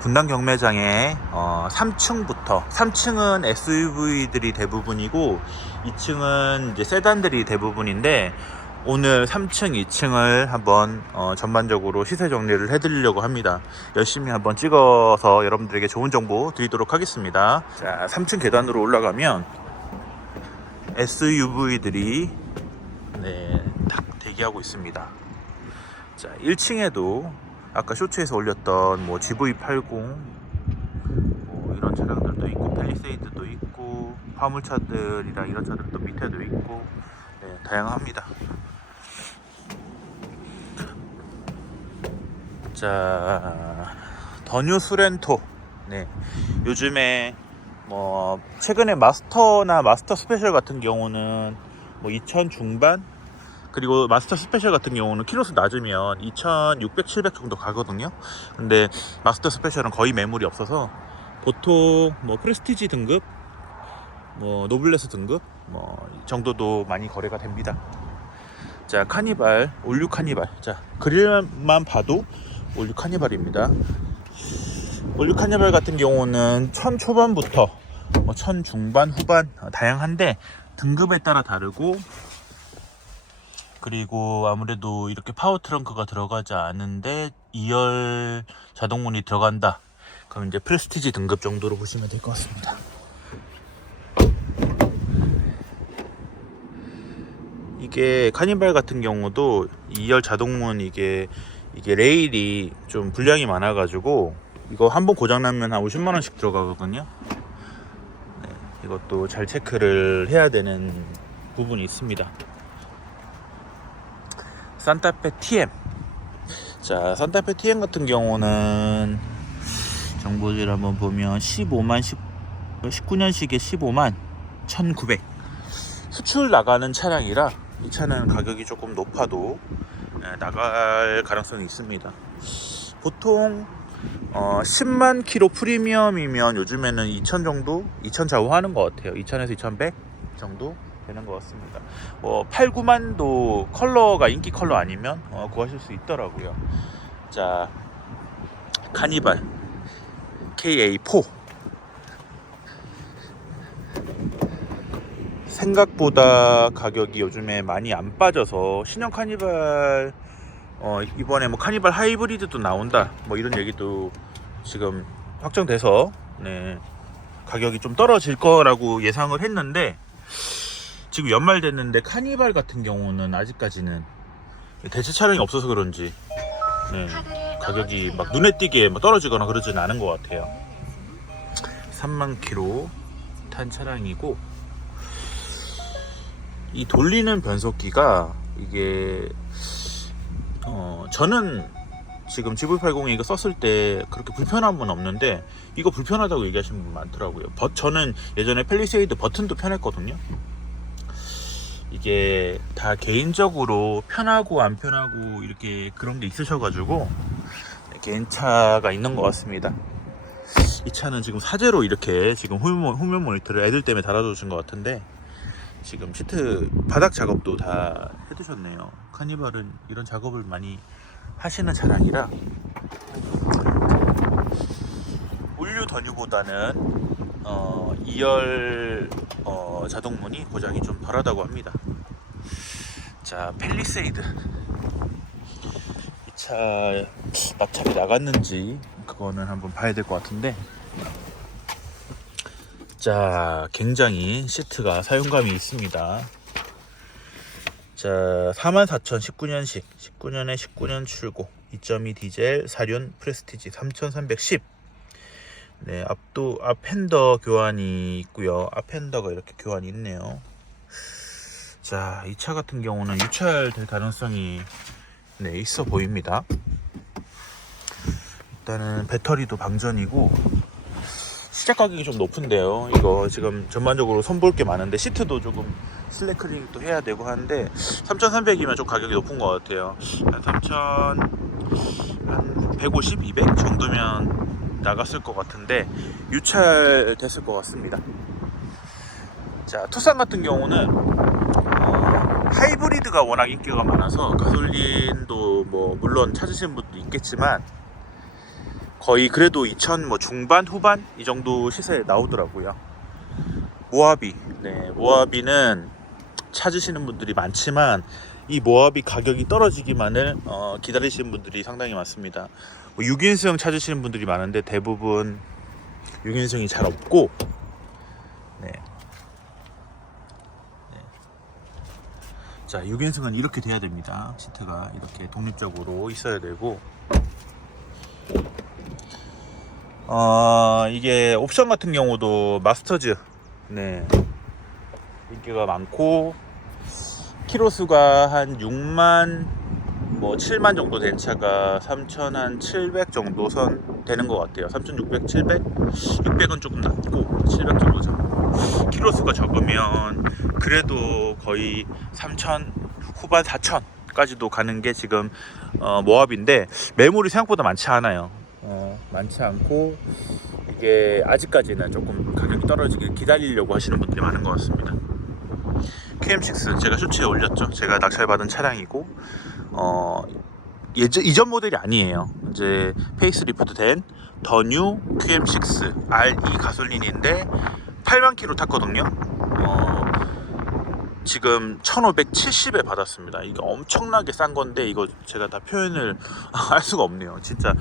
분당 경매장에 3층은 SUV들이 대부분이고 2층은 이제 세단들이 대부분인데, 오늘 3층, 2층을 한번 전반적으로 시세 정리를 해드리려고 합니다. 열심히 한번 찍어서 여러분들에게 좋은 정보 드리도록 하겠습니다. 자, 3층 계단으로 올라가면 SUV들이 딱 대기하고 있습니다. 자, 1층에도 아까 쇼츠에서 올렸던 뭐 GV80 뭐 이런 차량들도 있고, 팰리세이드도 있고, 화물차들이랑 이런 차들도 밑에도 있고, 다양합니다. 자, 더뉴 수렌토. 요즘에 뭐 최근에 마스터나 마스터 스페셜 같은 경우는 뭐 2000 중반, 그리고 마스터 스페셜 같은 경우는 키로수 낮으면 2600, 700 정도 가거든요. 근데 마스터 스페셜은 거의 매물이 없어서 보통 뭐 프레스티지 등급, 뭐 노블레스 등급 뭐 정도도 많이 거래가 됩니다. 자, 카니발, 올류 카니발. 자, 그릴만 봐도 올류 카니발입니다. 올류 카니발 같은 경우는 1000 초반부터 뭐 1000 중반, 후반 다양한데 등급에 따라 다르고, 그리고 아무래도 이렇게 파워 트렁크가 들어가지 않은데 2열 자동문이 들어간다, 그럼 이제 프레스티지 등급 정도로 보시면 될 것 같습니다. 이게 카니발 같은 경우도 2열 자동문, 이게 레일이 좀 불량이 많아가지고 이거 한번 고장나면 한 50만원씩 들어가거든요. 이것도 잘 체크를 해야 되는 부분이 있습니다. 산타페 TM. 자, 산타페 TM 같은 경우는 정보지를 한번 보면 19년식에 15만 1900 수출 나가는 차량이라 이 차는 가격이 조금 높아도 나갈 가능성이 있습니다. 보통 10만 킬로 프리미엄이면 요즘에는 2000 정도, 2000 좌우하는 것 같아요. 2000에서 2100 정도 되는 것 같습니다. 8, 9만도 컬러가 인기 컬러 아니면 구하실 수 있더라고요. 자, 카니발 KA4. 생각보다 가격이 요즘에 많이 안 빠져서 신형 카니발, 이번에 뭐 카니발 하이브리드도 나온다, 뭐 이런 얘기도 지금 확정돼서 가격이 좀 떨어질 거라고 예상을 했는데, 지금 연말 됐는데 카니발 같은 경우는 아직까지는 대체 차량이 없어서 그런지 가격이 막 눈에 띄게 떨어지거나 그러지는 않은 것 같아요. 3만 킬로 탄 차량이고, 이 돌리는 변속기가 이게 저는 지금 GV80에 이거 썼을 때 그렇게 불편한 건 없는데, 이거 불편하다고 얘기하시는 분 많더라고요. 저는 예전에 팰리세이드 버튼도 편했거든요. 이게 다 개인적으로 편하고 안 편하고 이렇게 그런 게 있으셔가지고 개인차가 있는 것 같습니다. 이 차는 지금 사제로 이렇게 지금 후면 모니터를 애들 때문에 달아줘 준 것 같은데, 지금 시트 바닥 작업도 다 해두셨네요. 카니발은 이런 작업을 많이 하시는 차량이라 올류 더뉴보다는 2열 자동문이 고장이 좀 덜하다고 합니다. 자, 팰리세이드. 이 차 납찰이 나갔는지 그거는 한번 봐야 될 것 같은데, 자, 굉장히 시트가 사용감이 있습니다. 자, 44,000 19년식, 19년에 19년 출고, 2.2 디젤 4륜 프레스티지 3310. 앞 핸더 교환이 있고요. 앞 핸더가 이렇게 교환이 있네요. 자, 이 차 같은 경우는 유찰될 가능성이 있어 보입니다. 일단은 배터리도 방전이고, 시작 가격이 좀 높은데요. 이거 지금 전반적으로 손볼 게 많은데 시트도 조금 슬래클링도 해야 되고 하는데 3,300이면 좀 가격이 높은 것 같아요. 한 3,150, 200 정도면 나갔을 것 같은데 유찰됐을 것 같습니다. 자, 투싼 같은 경우는 하이브리드가 워낙 인기가 많아서 가솔린도 뭐 물론 찾으시는 분도 있겠지만 거의 그래도 2천 뭐 중반 후반 이 정도 시세에 나오더라고요. 모하비, 네, 모하비는 찾으시는 분들이 많지만 이 모하비 가격이 떨어지기만을 기다리시는 분들이 상당히 많습니다. 뭐 6인승 찾으시는 분들이 많은데 대부분 6인승이 잘 없고, 네. 자, 6인승은 이렇게 돼야 됩니다. 시트가 이렇게 독립적으로 있어야 되고, 이게 옵션 같은 경우도 마스터즈, 네, 인기가 많고 키로수가 한 6만 뭐 7만 정도 된 차가 3,700 정도 선 되는 것 같아요. 3,600, 700, 600은 조금 낮고 700 정도 적고, 키로수가 적으면 그래도 거의 3,000 후반 4,000까지도 가는 게 지금 모합인데, 매물이 생각보다 많지 않아요. 많지 않고 이게 아직까지는 조금 가격이 떨어지길 기다리려고 하시는 분들이 많은 것 같습니다. QM6 제가 쇼츠에 올렸죠. 제가 낙찰받은 차량이고, 이전 모델이 아니에요. 이제 페이스리프트 된 더 뉴 QM6 RE 가솔린인데 8만 킬로 탔거든요. 지금 1,570에 받았습니다. 이게 엄청나게 싼 건데 이거 제가 다 표현을 할 수가 없네요. 진짜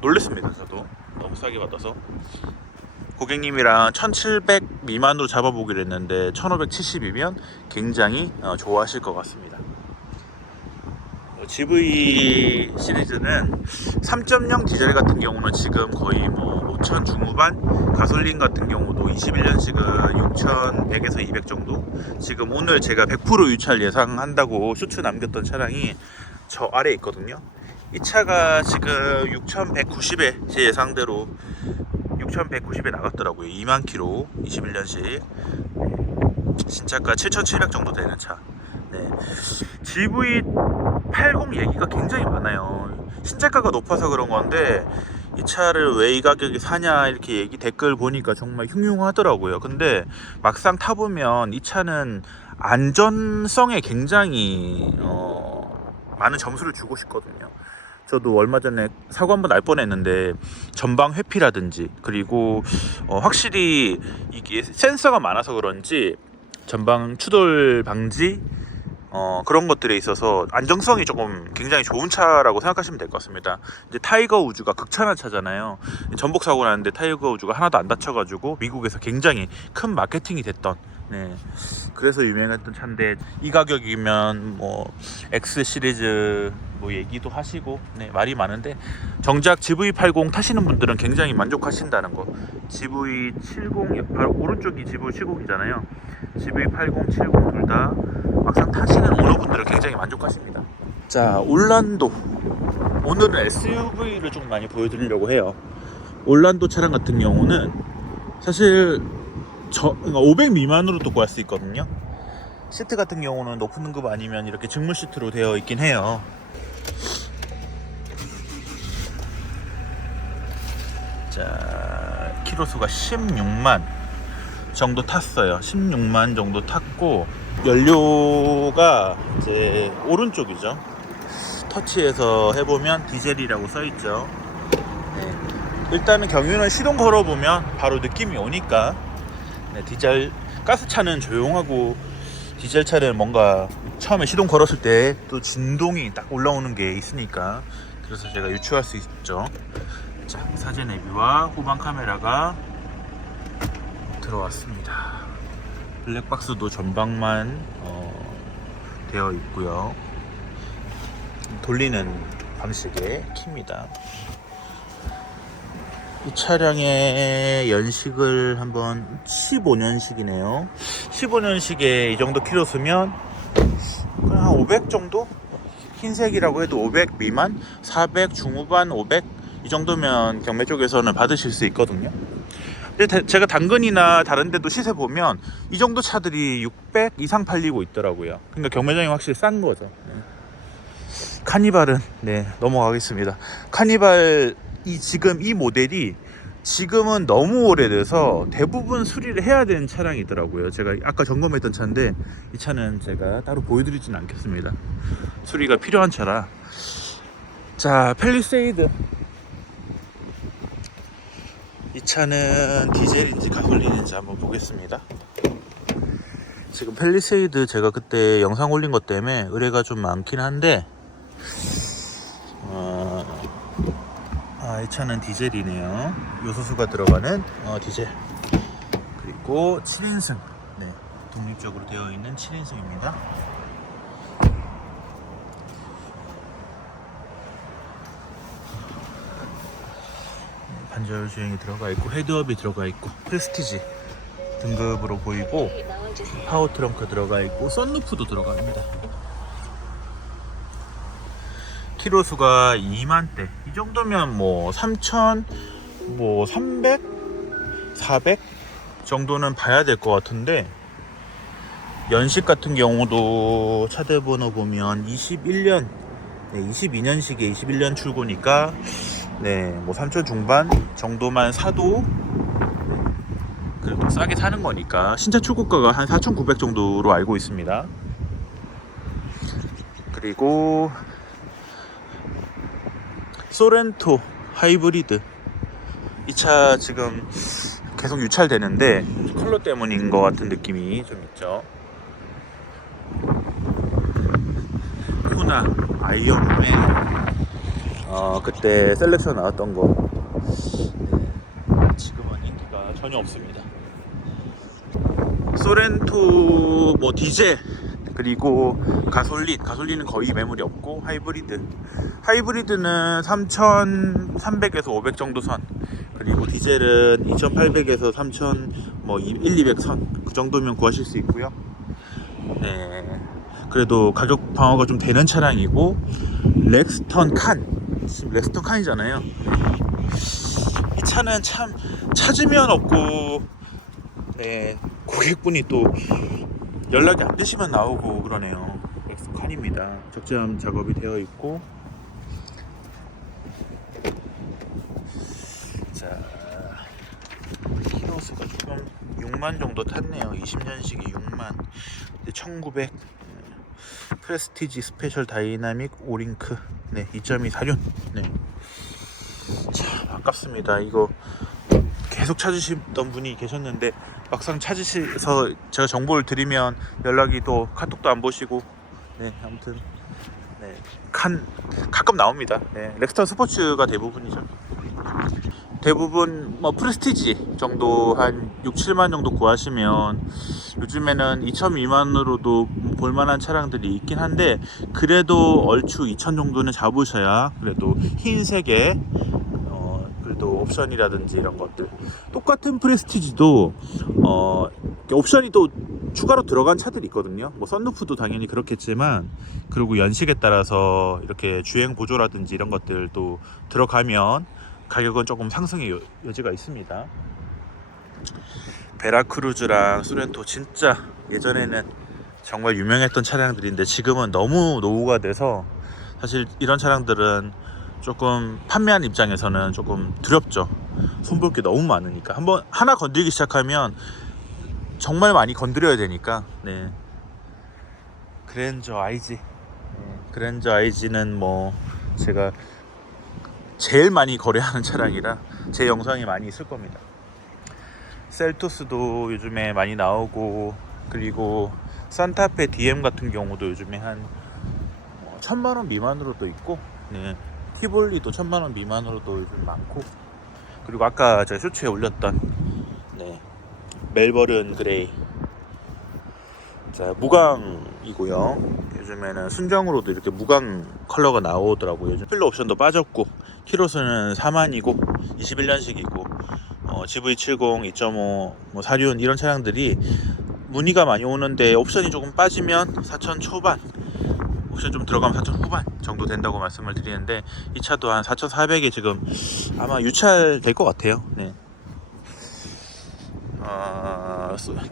놀랬습니다. 저도 너무 싸게 받아서. 고객님이랑 1,700 미만으로 잡아보기로 했는데 1,570이면 굉장히 좋아하실 것 같습니다. GV 시리즈는 3.0 디젤 같은 경우는 지금 거의 뭐 5천 중후반, 가솔린 같은 경우도 21년식은 6,100에서 200 정도. 지금 오늘 제가 100% 유찰 예상한다고 쇼츠 남겼던 차량이 저 아래에 있거든요. 이 차가 지금 6,190에 제 예상대로 6,190에 나갔더라고요. 2만 킬로, 21년식. 신차가 7,700 정도 되는 차. 네. GV80 얘기가 굉장히 많아요. 신차가가 높아서 그런 건데 이 차를 왜 이 가격에 사냐 이렇게 얘기 댓글 보니까 정말 흉흉하더라고요. 근데 막상 타보면 이 차는 안전성에 굉장히 많은 점수를 주고 싶거든요. 저도 얼마 전에 사고 한번 날 뻔했는데 전방 회피라든지, 그리고 확실히 이게 센서가 많아서 그런지 전방 추돌 방지 그런 것들에 있어서 안정성이 조금 굉장히 좋은 차라고 생각하시면 될 것 같습니다. 이제 타이거 우즈가 극찬한 차잖아요. 전복 사고 났는데 타이거 우즈가 하나도 안 다쳐가지고 미국에서 굉장히 큰 마케팅이 됐던, 네, 그래서 유명했던 차인데 이 가격이면 뭐 X 시리즈 뭐 얘기도 하시고, 네, 말이 많은데 정작 GV80 타시는 분들은 굉장히 만족하신다는 거. GV70 바로 오른쪽이 GV70이잖아요. GV80, 70 둘 다 막상 타시는 오너분들은 굉장히 만족하십니다. 자, 올란도, 오늘은 SUV를 좀 많이 보여드리려고 해요. 올란도 차량 같은 경우는 사실 500 미만으로도 구할 수 있거든요. 시트 같은 경우는 높은 등급 아니면 이렇게 직물 시트로 되어 있긴 해요. 자, 키로수가 16만 정도 탔어요. 16만 정도 탔고, 연료가 이제 오른쪽이죠. 터치해서 해보면 디젤이라고 써있죠. 네. 일단은 경유는 시동 걸어보면 바로 느낌이 오니까, 네, 디젤, 가스차는 조용하고 디젤 차는 뭔가 처음에 시동 걸었을 때 또 진동이 딱 올라오는 게 있으니까, 그래서 제가 유추할 수 있죠. 자, 사제 내비와 후방 카메라가 들어왔습니다. 블랙박스도 전방만 되어 있고요. 돌리는 방식의 키입니다. 이 차량의 연식을 한번 15년식이네요. 15년식에 이 정도 키로수면 한 500 정도? 흰색이라고 해도 500 미만? 400 중후반 500? 이 정도면 경매 쪽에서는 받으실 수 있거든요. 근데 제가 당근이나 다른 데도 시세 보면 이 정도 차들이 600 이상 팔리고 있더라고요. 그러니까 경매장이 확실히 싼 거죠. 카니발은, 네, 넘어가겠습니다. 카니발 지금 이 모델이 지금은 너무 오래돼서 대부분 수리를 해야 되는 차량이더라고요. 제가 아까 점검했던 차인데 이 차는 제가 따로 보여드리지는 않겠습니다. 수리가 필요한 차라. 자, 팰리세이드 이 차는 디젤인지 가솔린인지 한번 보겠습니다. 지금 팰리세이드 제가 그때 영상 올린 것 때문에 의뢰가 좀 많긴 한데 이 차는 디젤이네요. 요소수가 들어가는 디젤. 그리고 7인승. 네, 독립적으로 되어 있는 7인승입니다. 반절 주행이 들어가 있고 헤드업이 들어가 있고 프레스티지 등급으로 보이고 파워 트렁크 들어가 있고 썬루프도 들어갑니다. 키로수가 2만대. 이 정도면 뭐 3,000, 뭐 300, 400 정도는 봐야 될 것 같은데, 연식 같은 경우도 차대번호 보면 21년, 22년식에 21년 출고니까 뭐 3,000 중반 정도만 사도 그래도 싸게 사는 거니까 신차 출고가가 한 4,900 정도로 알고 있습니다. 그리고 소렌토 하이브리드, 이 차 지금 계속 유찰되는데 컬러 때문인 것 같은 느낌이 좀 있죠. 코나 아이언맨 그때 셀렉션 나왔던 거, 지금은 인기가 전혀 없습니다. 소렌토 뭐 디젤 그리고 가솔린은 거의 매물이 없고 하이브리드는 3,300에서 500 정도 선, 그리고 디젤은 2,800에서 3,000 뭐 200 선, 그 정도면 구하실 수 있고요. 네, 그래도 가격 방어가 좀 되는 차량이고, 렉스턴 칸이잖아요. 이 차는 참 찾으면 없고, 고객분이 또 연락이 안 되시면 나오고 그러네요. 렉스턴 칸입니다. 적재함 작업이 되어 있고, 자, 키로수가 조금 6만 정도 탔네요. 20년식이 6만. 1900 프레스티지 스페셜 다이나믹 오링크 2.2 사륜. 참 아깝습니다. 이거 계속 찾으시던 분이 계셨는데 막상 찾으셔서 제가 정보를 드리면 연락이 또 카톡도 안 보시고, 아무튼 가끔 나옵니다. 렉스턴 스포츠가 대부분이죠. 대부분 뭐 프레스티지 정도 한 6, 7만 정도 구하시면 요즘에는 2천 미만으로도 볼만한 차량들이 있긴 한데, 그래도 얼추 2천 정도는 잡으셔야 그래도 흰색에 그래도 옵션이라든지 이런 것들, 똑같은 프레스티지도 옵션이 또 추가로 들어간 차들이 있거든요. 뭐 썬루프도 당연히 그렇겠지만, 그리고 연식에 따라서 이렇게 주행 보조라든지 이런 것들도 들어가면 가격은 조금 상승의 여지가 있습니다. 베라크루즈랑 소렌토 진짜 예전에는 정말 유명했던 차량들인데 지금은 너무 노후가 돼서 사실 이런 차량들은 조금 판매하는 입장에서는 조금 두렵죠. 손볼 게 너무 많으니까. 한번 하나 건드리기 시작하면 정말 많이 건드려야 되니까. 그랜저 IG는 뭐 제가 제일 많이 거래하는 차량이라 제 영상이 많이 있을 겁니다. 셀토스도 요즘에 많이 나오고, 그리고 산타페 DM 같은 경우도 요즘에 한 1,000만원 미만으로도 있고, 티볼리도 1,000만원 미만으로도 요즘 많고, 그리고 아까 제가 쇼츠에 올렸던 멜버른 그레이, 자, 무광이고요. 요즘에는 순정으로도 이렇게 무광 컬러가 나오더라고요. 요즘 필러 옵션도 빠졌고, 키로수는 4만이고 21년식이고, GV70, 2.5, 뭐 사륜 이런 차량들이 문의가 많이 오는데 옵션이 조금 빠지면 4천 초반, 옵션 좀 들어가면 4천 후반 정도 된다고 말씀을 드리는데, 이 차도 한 4,400에 지금 아마 유찰될 것 같아요.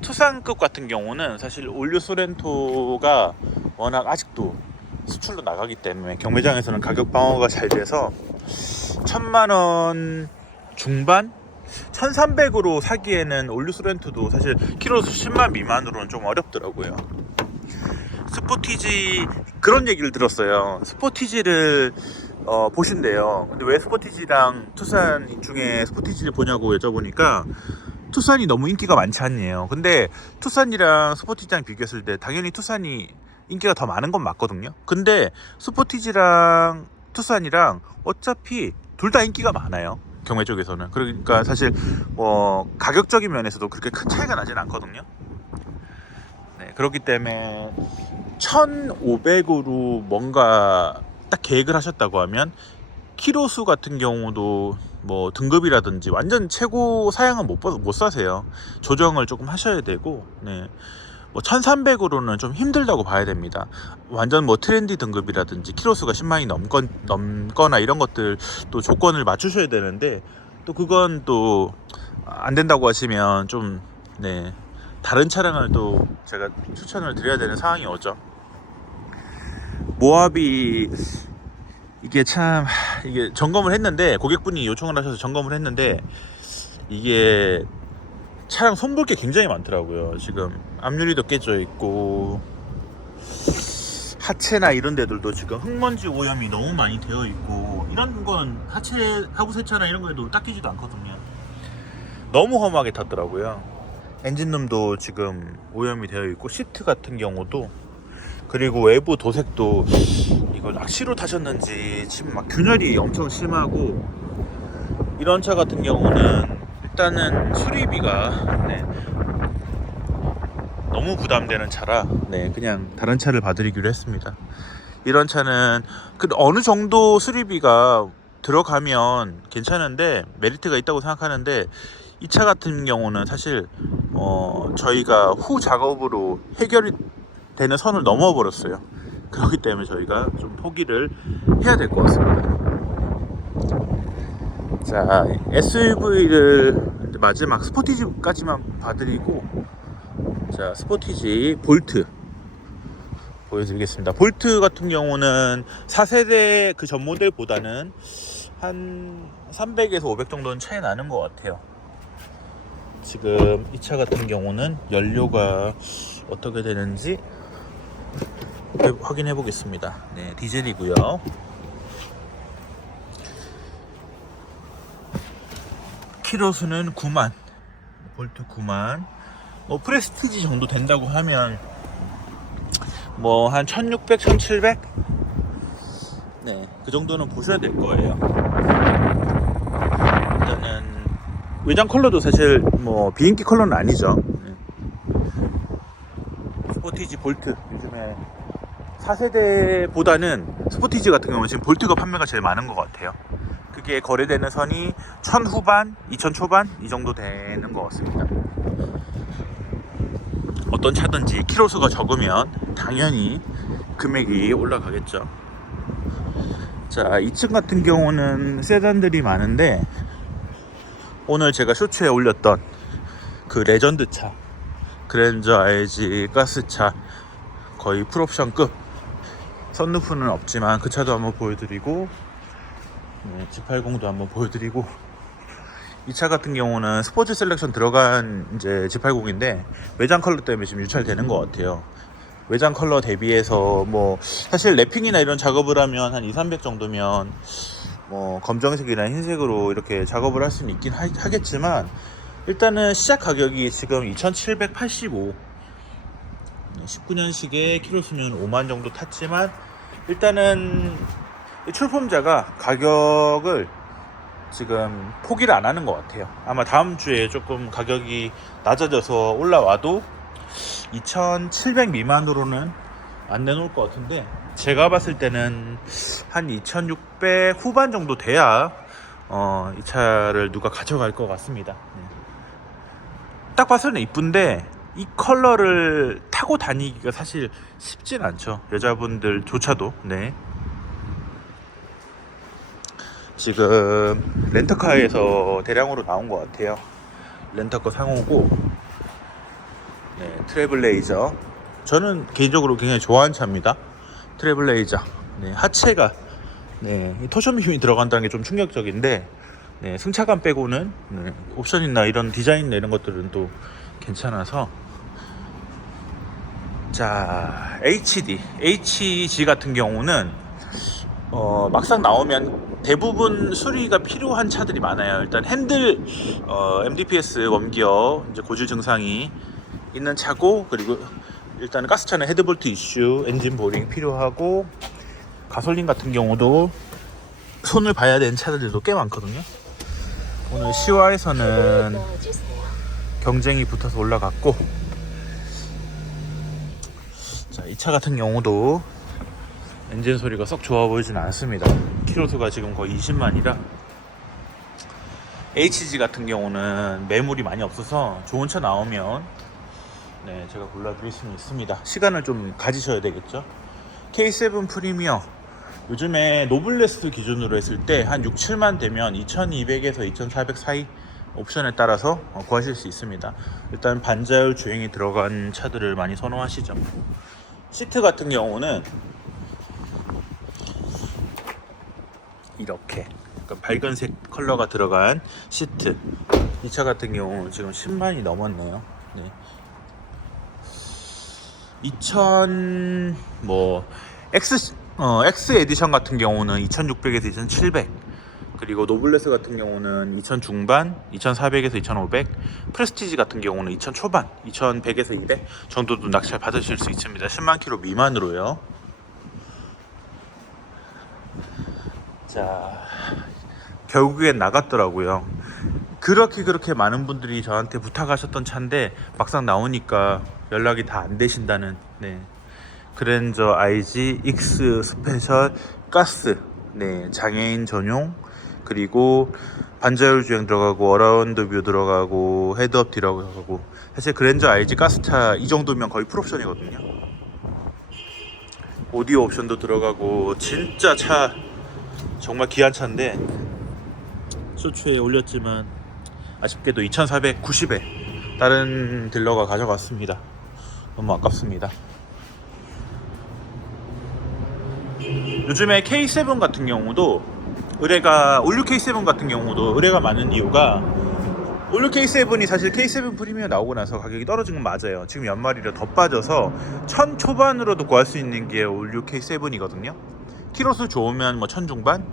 투싼급 같은 경우는 사실 올류 소렌토가 워낙 아직도 수출로 나가기 때문에 경매장에서는 가격 방어가 잘 돼서 1,000만원 중반? 1,300으로 사기에는 올류 소렌토도 사실 키로수 10만 미만으로는 좀 어렵더라고요. 스포티지, 그런 얘기를 들었어요. 스포티지를 보신대요. 근데 왜 스포티지랑 투싼 중에 스포티지를 보냐고 여쭤보니까 투싼이 너무 인기가 많지 않네요. 근데 투싼이랑 스포티지랑 비교했을 때 당연히 투싼이 인기가 더 많은 건 맞거든요. 근데 스포티지랑 투싼이랑 어차피 둘 다 인기가 많아요. 경매 쪽에서는. 그러니까 사실 뭐 가격적인 면에서도 그렇게 큰 차이가 나진 않거든요. 네, 그렇기 때문에 1,500으로 뭔가 딱 계획을 하셨다고 하면 키로수 같은 경우도 뭐 등급이라든지 완전 최고 사양은 못 사세요. 조정을 조금 하셔야 되고, 네. 뭐 1,300으로는 좀 힘들다고 봐야 됩니다. 완전 뭐 트렌디 등급이라든지 키로수가 10만이 넘거나 이런 것들 또 조건을 맞추셔야 되는데, 또 그건 또 안 된다고 하시면 좀, 네, 다른 차량을 또 제가 추천을 드려야 되는 상황이 오죠. 모하비 이게 점검을 했는데, 고객분이 요청을 하셔서 점검을 했는데, 이게 차량 손볼 게 굉장히 많더라고요. 지금 앞유리도 깨져 있고 하체나 이런 데들도 지금 흙먼지 오염이 너무 많이 되어 있고, 이런 건 하체 하부 세차나 이런 거에도 닦이지도 않거든요. 너무 험하게 탔더라고요. 엔진룸도 지금 오염이 되어 있고, 시트 같은 경우도, 그리고 외부 도색도 이거 낚시로 타셨는지 지금 막 균열이 엄청 심하고, 이런 차 같은 경우는 일단은 수리비가, 네, 너무 부담되는 차라, 네, 그냥 다른 차를 봐드리기로 했습니다. 이런 차는 그 어느 정도 수리비가 들어가면 괜찮은데 메리트가 있다고 생각하는데, 이 차 같은 경우는 사실 저희가 후 작업으로 해결이 되는 선을 넘어버렸어요. 그렇기 때문에 저희가 좀 포기를 해야 될 것 같습니다. 자, SUV를 마지막 스포티지까지만 봐드리고, 자, 스포티지 볼트 보여드리겠습니다. 볼트 같은 경우는 4세대 그 전 모델보다는 한 300에서 500 정도는 차이 나는 것 같아요. 지금 이 차 같은 경우는 연료가 어떻게 되는지 확인해 보겠습니다. 네, 디젤이고요. 키로수는 9만, 볼트 9만. 뭐 프레스티지 정도 된다고 하면 뭐 한 1600, 1700? 네, 그 정도는 보셔야 될 거예요. 일단은 외장 컬러도 사실 뭐 비인기 컬러는 아니죠. 네. 스포티지 볼트, 요즘에 4세대보다는 스포티지 같은 경우는 지금 볼트가 판매가 제일 많은 것 같아요. 그게 거래되는 선이 1000 후반, 2000 초반 이 정도 되는 것 같습니다. 어떤 차든지 키로수가 적으면 당연히 금액이 올라가겠죠. 자, 2층 같은 경우는 세단들이 많은데, 오늘 제가 쇼츠에 올렸던 그 레전드 차, 그랜저 RG 가스차, 거의 풀옵션급, 선루프는 없지만 그 차도 한번 보여드리고, 네, G80도 한번 보여드리고, 이 차 같은 경우는 스포츠 셀렉션 들어간 이제 G80인데 외장 컬러 때문에 지금 유찰되는 것 같아요. 외장 컬러 대비해서 뭐 사실 랩핑이나 이런 작업을 하면 한 2, 300 정도면 뭐 검정색이나 흰색으로 이렇게 작업을 할 수는 있긴 하겠지만, 일단은 시작 가격이 지금 2,785, 19년식에 키로수는 5만 정도 탔지만, 일단은 출품자가 가격을 지금 포기를 안 하는 것 같아요. 아마 다음 주에 조금 가격이 낮아져서 올라와도 2,700 미만으로는 안 내놓을 것 같은데, 제가 봤을 때는 한 2,600 후반 정도 돼야 이 차를 누가 가져갈 것 같습니다. 네. 딱 봐서는 이쁜데 이 컬러를 타고 다니기가 사실 쉽진 않죠, 여자분들조차도. 네. 지금 렌터카에서 대량으로 나온 것 같아요. 렌터카 상호고, 네, 트래블레이저. 저는 개인적으로 굉장히 좋아하는 차입니다. 트래블레이저. 네, 하체가, 네, 토션빔이 들어간다는 게 좀 충격적인데, 네, 승차감 빼고는, 네, 옵션이나 이런 디자인이나 이런 것들은 또 괜찮아서. 자, HG 같은 경우는 막상 나오면 대부분 수리가 필요한 차들이 많아요. 일단 핸들 MDPS 웜기어 이제 고질 증상이 있는 차고, 그리고 일단 가스차는 헤드볼트 이슈, 엔진 보링 필요하고, 가솔린 같은 경우도 손을 봐야 되는 차들도 꽤 많거든요. 오늘 시와에서는 경쟁이 붙어서 올라갔고, 자, 이 차 같은 경우도 엔진 소리가 썩 좋아 보이진 않습니다. 키로수가 지금 거의 20만이라. HG 같은 경우는 매물이 많이 없어서 좋은 차 나오면 네, 제가 골라드릴 수는 있습니다. 시간을 좀 가지셔야 되겠죠. K7 프리미어 요즘에 노블레스 기준으로 했을 때 한 6, 7만 되면 2200에서 2400 사이 옵션에 따라서 구하실 수 있습니다. 일단 반자율 주행이 들어간 차들을 많이 선호하시죠. 시트 같은 경우는 이렇게 약간 밝은색 컬러가 들어간 시트. 이 차 같은 경우 지금 10만이 넘었네요. 네. 2000 X 에디션 같은 경우는 2600에서 2700, 그리고 노블레스 같은 경우는 2000 중반, 2400에서 2500, 프레스티지 같은 경우는 2000 초반, 2100에서 200 정도도 낙찰 받으실 수 있습니다. 10만 킬로 미만으로요. 자, 결국엔 나갔더라고요. 그렇게 많은 분들이 저한테 부탁하셨던 차인데 막상 나오니까 연락이 다 안 되신다는, 네, 그랜저 IG X 스페셜 가스, 네, 장애인 전용, 그리고 반자율 주행 들어가고 어라운드 뷰 들어가고 헤드업 들어가고. 사실 그랜저 IG 가스차 이 정도면 거의 풀옵션이거든요. 오디오 옵션도 들어가고 진짜 차 정말 귀한 차인데 쇼츠에 올렸지만 아쉽게도 2490에 다른 딜러가 가져갔습니다. 너무 아깝습니다. 요즘에 K7 같은 경우도 의뢰가, 올류 K7 같은 경우도 의뢰가 많은 이유가, 올류 K7이 사실 K7 프리미어 나오고 나서 가격이 떨어진 건 맞아요. 지금 연말이라 더 빠져서 1000 초반으로도 구할 수 있는 게 올류 K7이거든요. 키로수 좋으면 뭐 1000 중반,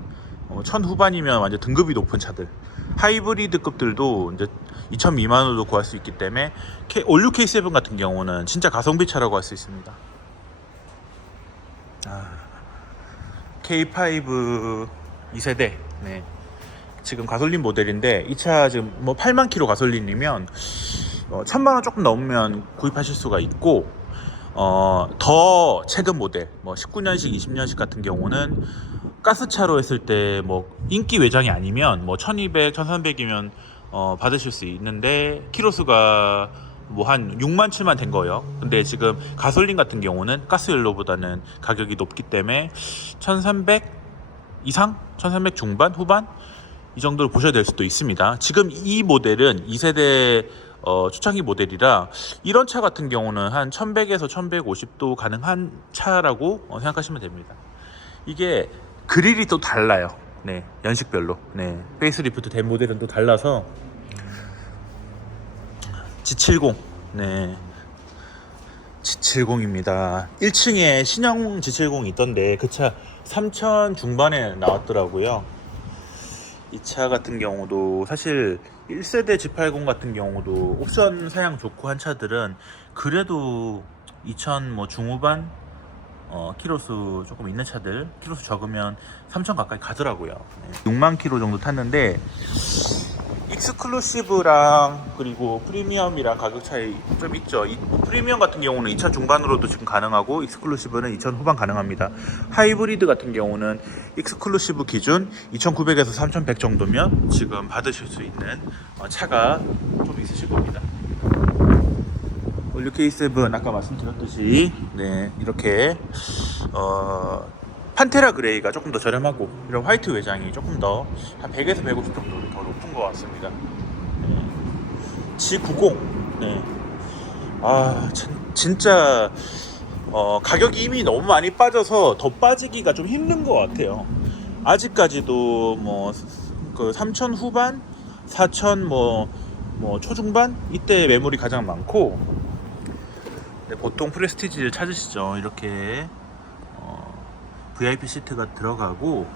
1000 후반이면 완전 등급이 높은 차들, 하이브리드급들도 이제 2000 미만으로도 구할 수 있기 때문에 올류 K7 같은 경우는 진짜 가성비 차라고 할 수 있습니다. K5 2세대, 네, 지금 가솔린 모델인데 이 차 지금 뭐 8만 킬로 가솔린이면 1000만원 조금 넘으면 구입하실 수가 있고, 더 최근 모델 뭐 19년식 20년식 같은 경우는 가스차로 했을 때 뭐 인기 외장이 아니면 뭐 1200, 1300이면 받으실 수 있는데 키로수가 뭐 한 6만 7만 된 거예요. 근데 지금 가솔린 같은 경우는 가스연료보다는 가격이 높기 때문에 1300 이상, 1300 중반, 후반 이 정도로 보셔야 될 수도 있습니다. 지금 이 모델은 2세대 초창기 모델이라 이런 차 같은 경우는 한 1100에서 1150도 가능한 차라고 생각하시면 됩니다. 이게 그릴이 또 달라요. 네, 연식별로. 네, 페이스리프트 된 모델은 또 달라서. G70, 네, G70입니다. 1층에 신형 G70이 있던데 그 차 3000 중반에 나왔더라고요. 이 차 같은 경우도 사실 1세대 G80 같은 경우도 옵션 사양 좋고 한 차들은 그래도 2000 뭐 중후반 키로수 조금 있는 차들, 키로수 적으면 3000 가까이 가더라고요. 네. 6만 키로 정도 탔는데 익스클루시브랑 그리고 프리미엄이랑 가격 차이 좀 있죠. 이 프리미엄 같은 경우는 2000 중반으로도 지금 가능하고 익스클루시브는 2000 후반 가능합니다. 하이브리드 같은 경우는 익스클루시브 기준 2900에서 3100 정도면 지금 받으실 수 있는 차가 좀 있으실 겁니다. 올류 K7 아까 말씀드렸듯이 네, 이렇게 판테라 그레이가 조금 더 저렴하고 이런 화이트 외장이 조금 더 한 100에서 150 정도 더 높은 것 같습니다. 네. G90, 네. 진짜 가격이 이미 너무 많이 빠져서 더 빠지기가 좀 힘든 것 같아요. 아직까지도 뭐 그 3000 후반, 4000 뭐 초중반 이때 매물이 가장 많고, 네, 보통 프레스티지를 찾으시죠. 이렇게 VIP 시트가 들어가고,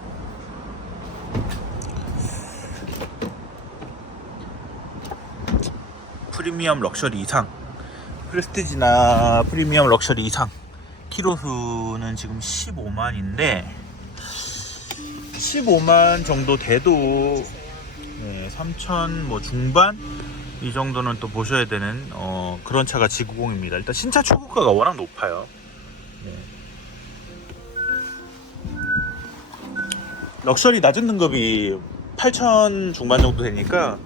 프리미엄 럭셔리 이상, 프레스티지나 프리미엄 럭셔리 이상 키로수는 지금 15만인데 15만 정도 돼도 3천 뭐 중반 이 정도는 또 보셔야 되는 그런 차가 G90입니다. 일단 신차 초고가가 워낙 높아요. 럭셔리 낮은 등급이 8천 중반 정도 되니까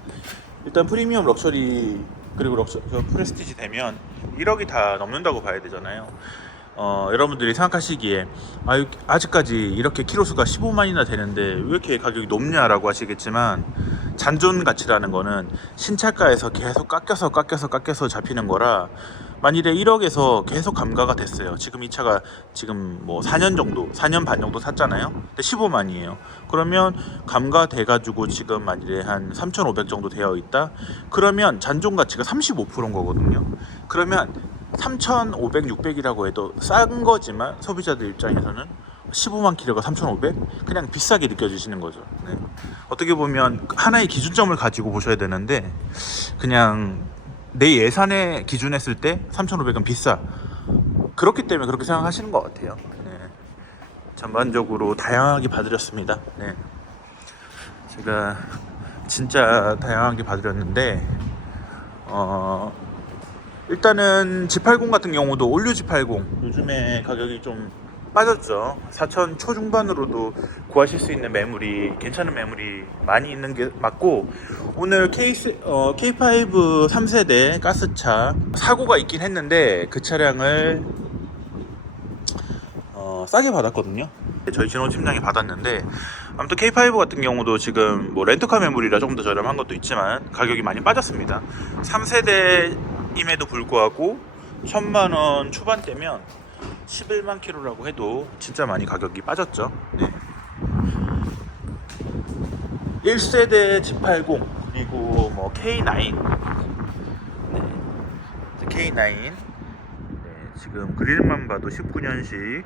일단 프리미엄 럭셔리 그리고 프레스티지 되면 1억이 다 넘는다고 봐야 되잖아요. 여러분들이 생각하시기에 아직까지 이렇게 키로수가 15만이나 되는데 왜 이렇게 가격이 높냐라고 하시겠지만, 잔존 가치라는 거는 신차가에서 계속 깎여서 잡히는 거라, 만일에 1억에서 계속 감가가 됐어요. 지금 이 차가 지금 뭐 4년 반 정도 샀잖아요. 근데 15만이에요. 그러면 감가돼 가지고 지금 만일에 한 3,500 정도 되어 있다. 그러면 잔존 가치가 35%인 거거든요. 그러면 3,500, 600이라고 해도 싼 거지만 소비자들 입장에서는 15만 킬로가 3,500? 그냥 비싸게 느껴지시는 거죠. 네. 어떻게 보면 하나의 기준점을 가지고 보셔야 되는데, 그냥 내 예산에 기준했을 때 3,500은 비싸. 그렇기 때문에 그렇게 생각하시는 것 같아요. 네. 전반적으로 다양하게 봐드렸습니다. 네. 제가 진짜 다양하게 봐드렸는데, 일단은 G80 같은 경우도 올류 G80 요즘에 가격이 좀 빠졌죠. 4천 초중반으로도 구하실 수 있는 매물이, 괜찮은 매물이 많이 있는 게 맞고, 오늘 K5 3세대 가스차 사고가 있긴 했는데 그 차량을 싸게 받았거든요. 저희 진호 팀장이 받았는데, 아무튼 K5 같은 경우도 지금 뭐 렌터카 매물이라 좀 더 저렴한 것도 있지만 가격이 많이 빠졌습니다. 3세대임에도 불구하고 1,000만원 초반대면 11만 킬로라고 해도 진짜 많이 가격이 빠졌죠. 네. 1세대 G80 그리고 뭐 K9, 네. K9 네. 지금 그릴만 봐도 19년식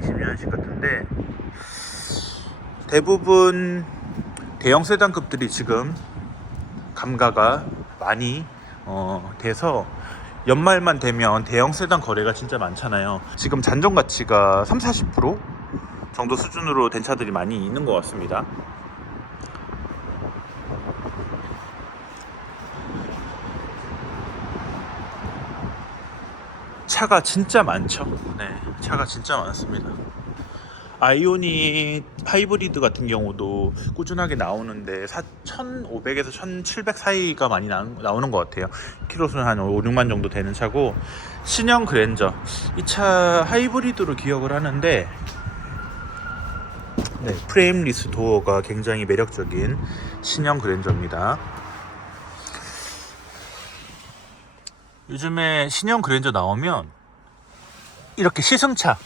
20년식 같은데, 대부분 대형 세단급들이 지금 감가가 많이 돼서 연말만 되면 대형 세단 거래가 진짜 많잖아요. 지금 잔존 가치가 30-40% 정도 수준으로 된 차들이 많이 있는 것 같습니다. 차가 진짜 많죠. 네, 차가 진짜 많습니다. 아이오닉 하이브리드 같은 경우도 꾸준하게 나오는데 1,500에서 1,700 사이가 많이 나오는 것 같아요. 키로수는 한 5, 6만 정도 되는 차고, 신형 그랜저, 이 차 하이브리드로 기억을 하는데, 네, 프레임리스 도어가 굉장히 매력적인 신형 그랜저입니다. 요즘에 신형 그랜저 나오면 이렇게 시승차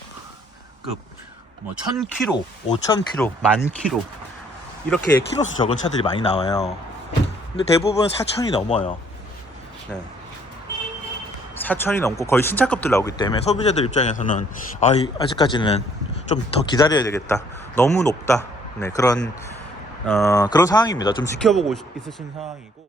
뭐 1,000km, 5,000km, 10,000km 이렇게 키로수 적은 차들이 많이 나와요. 근데 대부분 4,000이 넘어요. 네. 4,000이 넘고 거의 신차급들 나오기 때문에 소비자들 입장에서는 아직까지는 좀 더 기다려야 되겠다, 너무 높다, 네, 그런 상황입니다. 좀 지켜보고 있으신 상황이고.